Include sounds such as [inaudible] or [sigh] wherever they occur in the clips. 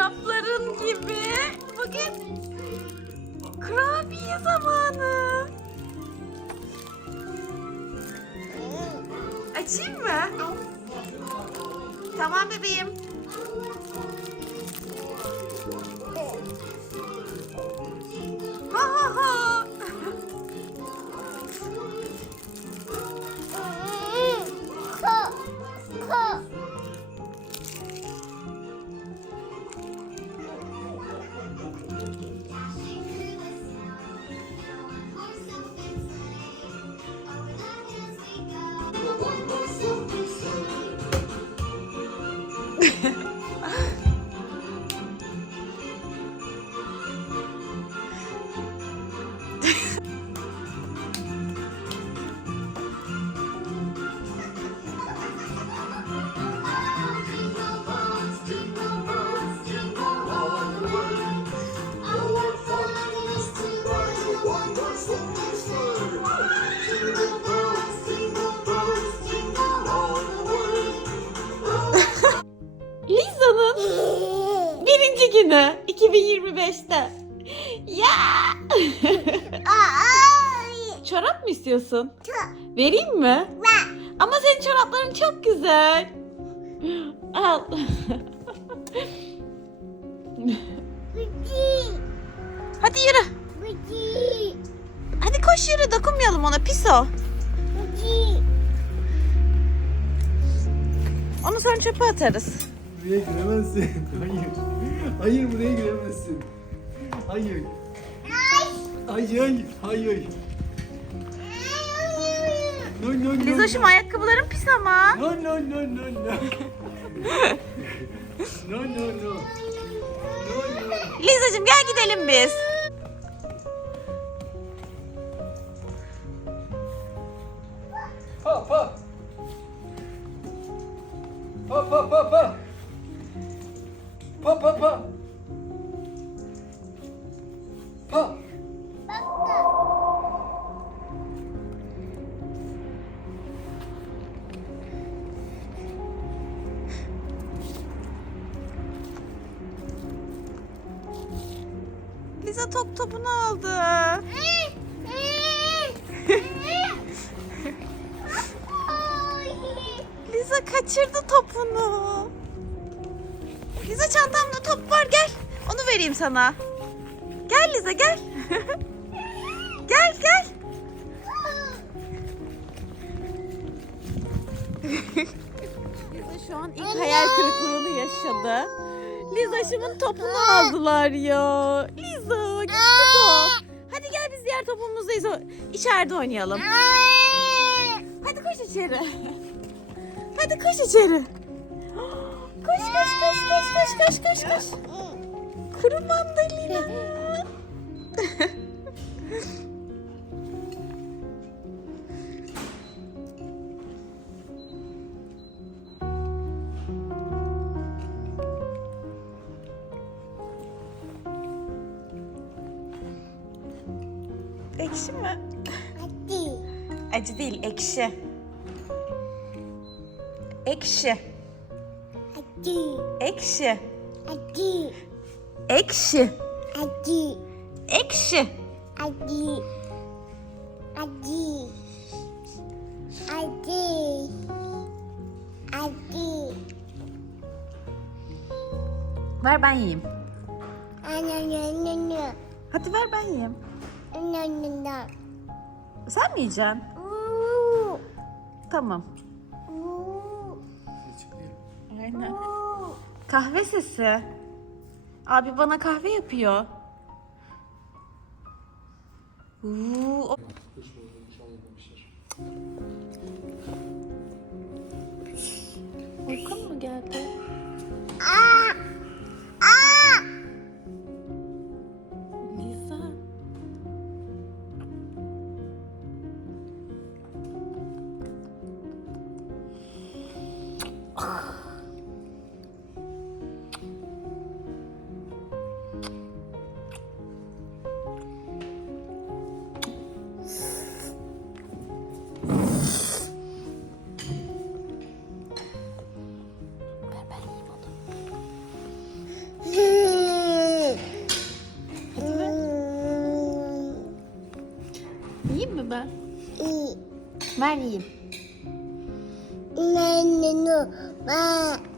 çorapların gibi. Bakın. Kurabiye zamanı. Açayım mı? Tamam bebeğim. 2025'te. Ya! Çorap mı istiyorsun? Vereyim mi? Ama senin çorapların çok güzel. Al. Hadi yürü. Hadi koş yürü dokunmayalım ona pis o. Onu sonra çöpe atarız. Buraya giremezsin. [laughs] Hayır. Hayır buraya giremezsin. Hayır. Hayır. Hayır. No no no. Lizoş'um ayakkabıların pis ama. No no no no no. [laughs] No no no. Lizoş'um gel gidelim biz. Pa pa. Pa pa pa pa. hop, hop, hop. Hop. Vereyim sana. Gel Liza [laughs] gel. gel gel. Liza şu an ilk hayal kırıklığını yaşadı. Lizaşımın topunu aldılar ya. Liza gitti top. Hadi gel biz diğer topumuzdayız. İçeride oynayalım. Hadi koş içeri. Hadi koş içeri. [gasps] Koş koş koş koş koş koş koş koş. Kuru mandalina. Ekşi mi? Acı değil, ekşi. Ekşi. Ekşi. Ekşi. Ekşi. Ver ben yiyeyim. Hadi ver ben yiyeyim. Sen mi yiyeceksin? Tamam. Aynen. Kahve sesi. Abi bana kahve yapıyor. Uuu. Uykun mu geldi? Yiyeyim Ver yiyeyim.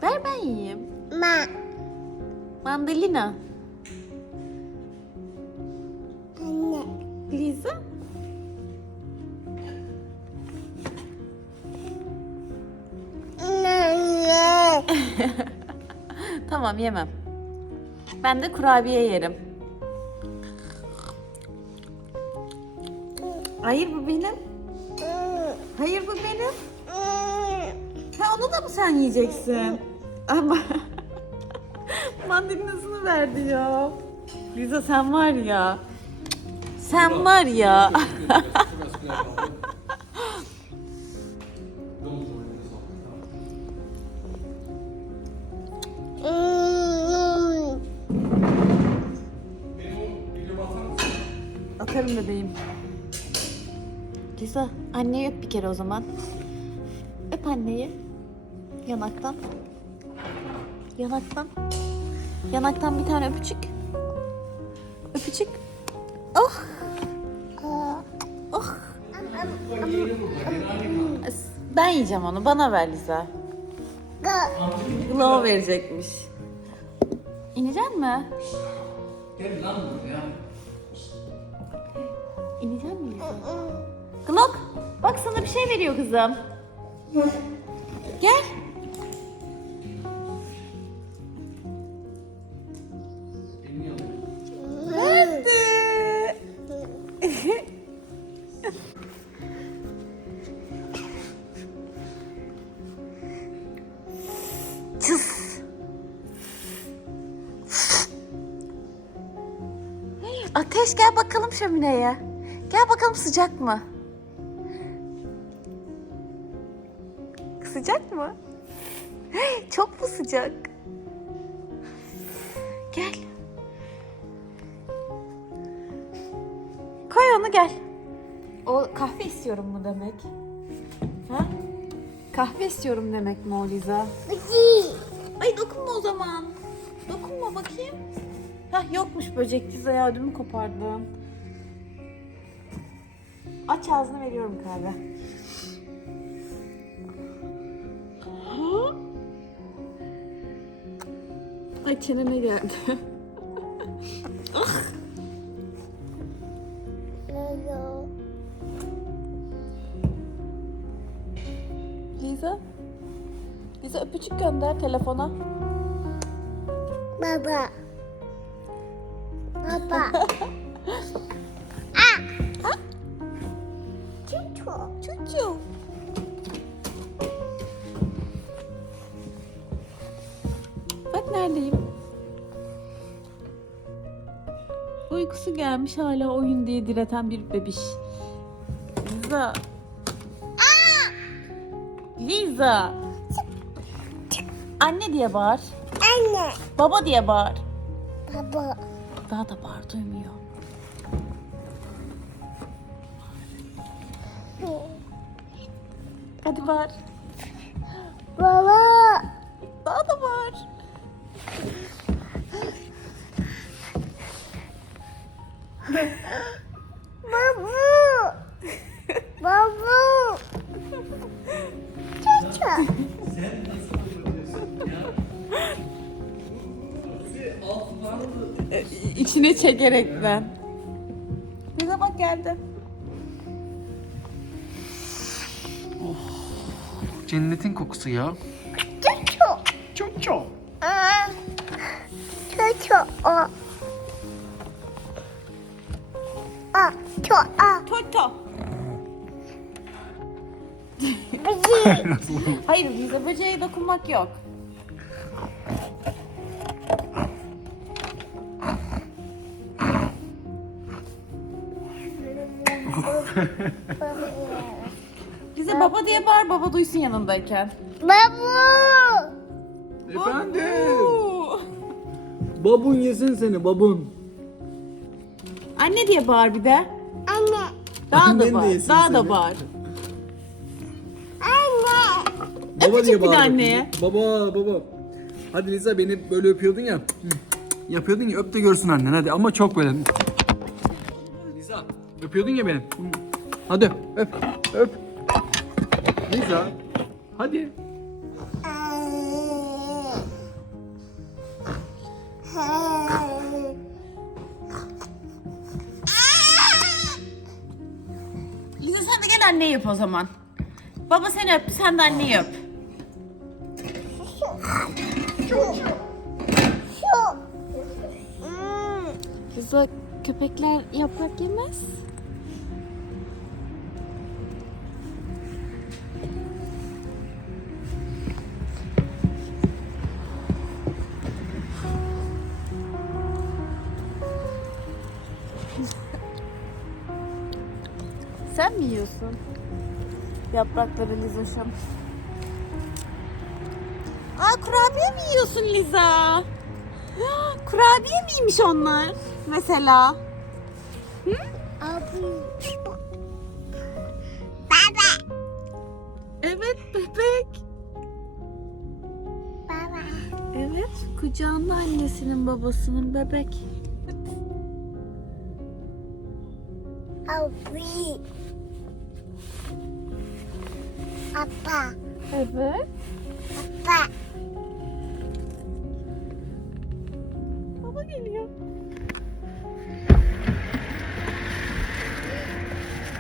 Ver ben yiyeyim. Mandalina. Liza. [laughs] Tamam yemem. Ben de kurabiye yerim. Hayır bu benim. Hayır bu benim. Ha onu da mı sen yiyeceksin? Ama [laughs] mandalinasını verdi ya. Liza sen var ya. Sen var ya. Liza anneyi öp bir kere o zaman. Öp anneyi. Yanaktan. Yanaktan. Yanaktan bir tane öpücük. Öpücük. Oh. Oh. Ben yiyeceğim onu. Bana ver Liza. Glow verecekmiş. İnecek mi? Gel lan buraya. İnecek mi Liza? Glock. Bak sana bir şey veriyor kızım. Gel. Çıs. Ateş gel bakalım şömineye. Gel bakalım sıcak mı? Sıcak mı? [gasps] Çok mu sıcak? Gel. Koy onu gel. O kahve istiyorum mu demek? Ha? Kahve istiyorum demek mi o Liza? Ay dokunma o zaman. Dokunma bakayım. Hah yokmuş böcek Liza ya ödümü kopardım. Aç ağzını veriyorum kahve. Ay çeneme geldi. Liza. Liza öpücük gönder telefona. Baba. Baba. [laughs] Çuçu. Çocuğum. Bak neredeyim. Uykusu gelmiş hala oyun diye direten bir bebiş. Liza. Liza. Anne diye bağır. Anne. Baba diye bağır. Baba. Daha da bağır duymuyor. Hadi bağır. Baba. [laughs] Baba. Çuçu. Sen nasıl yapıyorsun ya? İçine çekerekten. Bize bak geldi. Cennetin kokusu ya. Çuçu. Çok çok. Aa. Çuçu. O. A. Çu. A. Toto. Bizi. Hayır bize böceğe dokunmak yok. Bize baba diye bağır baba duysun yanındayken. Baba. Efendim. Oo. Babun yesin seni babun. Anne diye bağır bir de. Anne. Daha da de bağır. yesin Daha da seni. bağır. Anne. Baba Öpücük diye bir de bağır. anneye. Baba baba. Hadi Liza beni böyle öpüyordun ya. Yapıyordun ya öp de görsün annen hadi ama çok böyle. Liza öpüyordun ya beni. Hadi öp. Öp. Öp. Liza. Hadi. De anneyi öp o zaman. Baba seni öptü sen de anneyi öp. Liza köpekler yaprak yemez. Sen mi yiyorsun? Yaprakları Lizoş'um. Aa kurabiye mi yiyorsun Liza? Kurabiye miymiş onlar mesela? Abi. Baba. Evet bebek. Baba. Evet kucağında annesinin babasının bebek. Abi. Papa. Evet. Papa. Baba geliyor.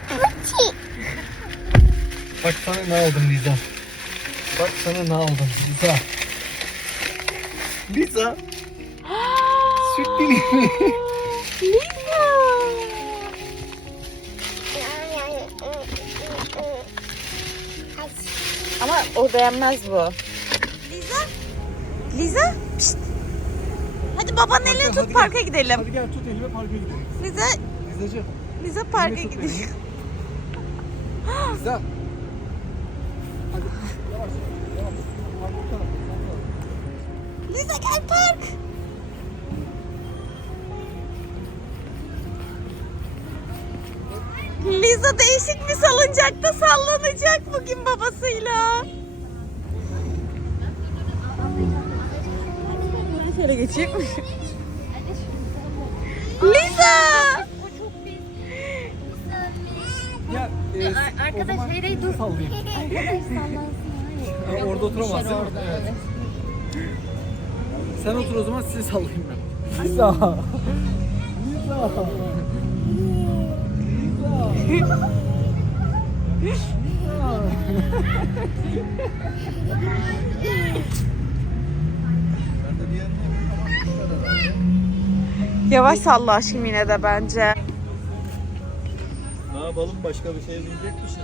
Kuchi. Bak sana ne aldım Liza. Bak sana ne aldım Liza. Liza. Süt dilimi. Liza. O beğenmez bu. Liza. Liza. Pişt. Hadi babanın elini hadi tut gel. parka gidelim. Hadi gel tut elime parka gidelim. Liza, Lizacığım. Liza parka elimi. [gasps] Liza. Hadi yavaş. Yavaş. Liza gel park. Liza değişik bir salıncakta sallanacak bugün babasıyla. Ben şöyle geçeyim. Liza! Gel. E, arkadaş, o zaman hayır, hayır, sizi dur. sallayayım. [laughs] Ha, orada oturamazsın. Evet. Sen otur o zaman sizi sallayayım ben. Liza. Liza. Liza. Yavaş salla aşkım yine de bence. Ne yapalım başka bir şey diyecek misin?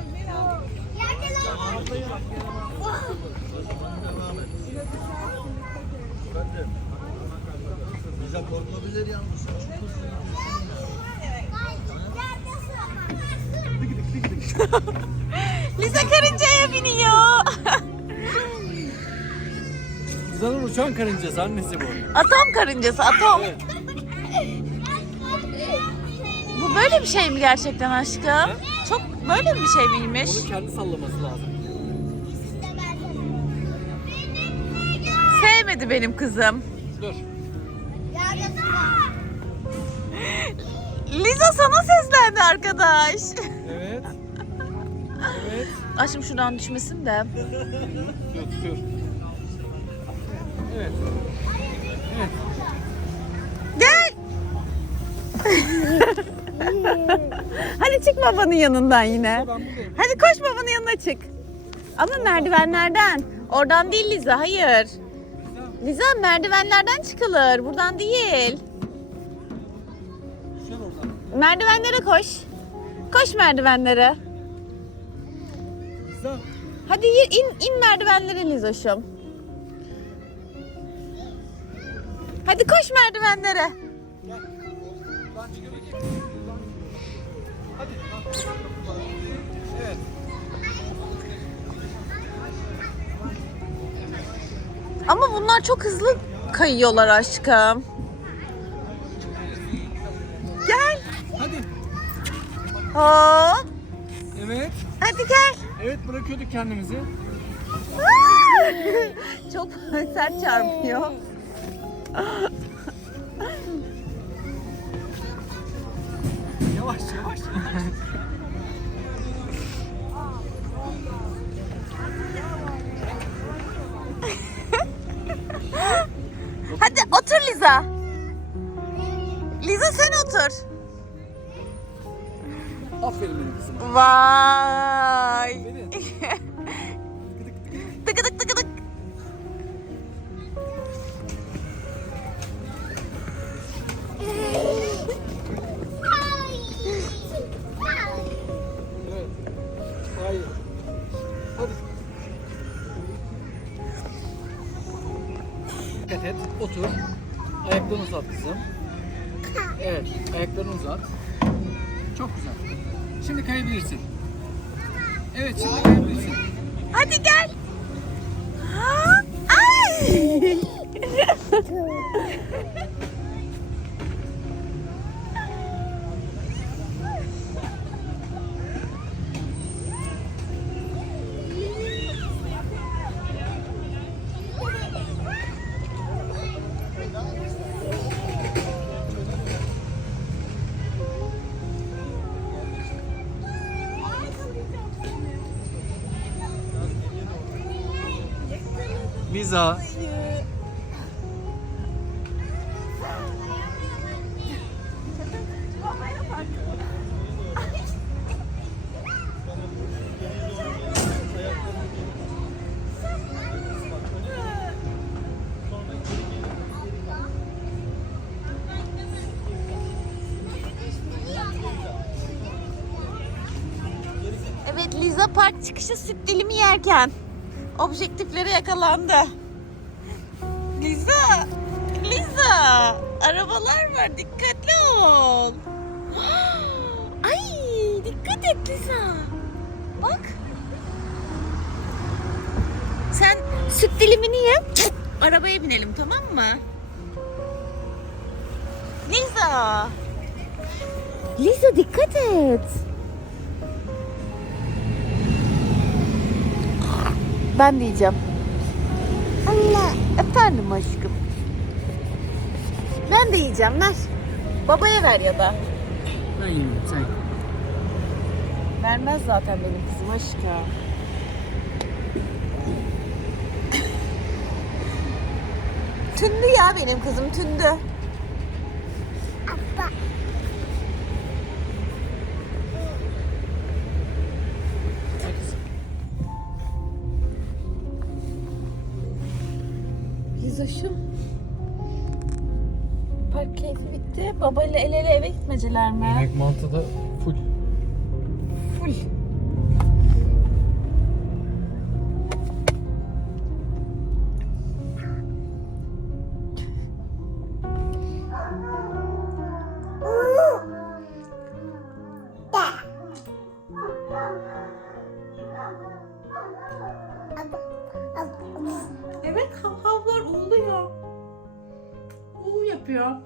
Bize korkabilir yalnız. Liza karıncaya biniyor. Liza'nın uçan karıncası annesi bu. atom karıncası atom. Bu böyle bir şey mi gerçekten aşkım? Çok böyle bir şey miymiş? Onu kendi sallaması lazım. Sevmedi benim kızım. Dur. Liza sana seslendi arkadaş. Evet. Evet. Aşkım şuradan düşmesin de. Dur dur. Evet. Evet. [laughs] Hadi çık babanın yanından yine. Hadi koş babanın yanına çık. Ama merdivenlerden. Oradan değil Liza, hayır. Liza merdivenlerden çıkılır. Buradan değil. Merdivenlere koş. Koş merdivenlere. Hadi in, in merdivenlere Lizoş'um. Hadi koş merdivenlere. Ama bunlar çok hızlı kayıyorlar aşkım. Gel. Hadi. Hop. Evet. Hadi gel. Evet bırakıyorduk kendimizi. [laughs] Çok [laughs] sert çarpıyor. Yavaş yavaş. Liza. Liza sen otur. Aferin benim kızım. Vay. Aferin. Liza. Evet Liza park çıkışı süt dilimi yerken objektiflere yakalandı. Liza, Liza, arabalar var dikkatli ol. [gasps] Ay dikkat et Liza. Bak. Sen süt dilimini ye. Arabaya binelim tamam mı? Liza. Liza dikkat et. Ben diyeceğim. Anne. Efendim aşkım. Ben de yiyeceğim ver. Babaya ver ya da. Ben yiyeyim sen. Vermez zaten benim kızım aşkım. tündü ya benim kızım tündü. Apa. Lizoş'um. Park keyfi bitti. Babayla el ele eve gitmeceler mi? Yemek mantı da full. Full. Evet havhavlar 对呀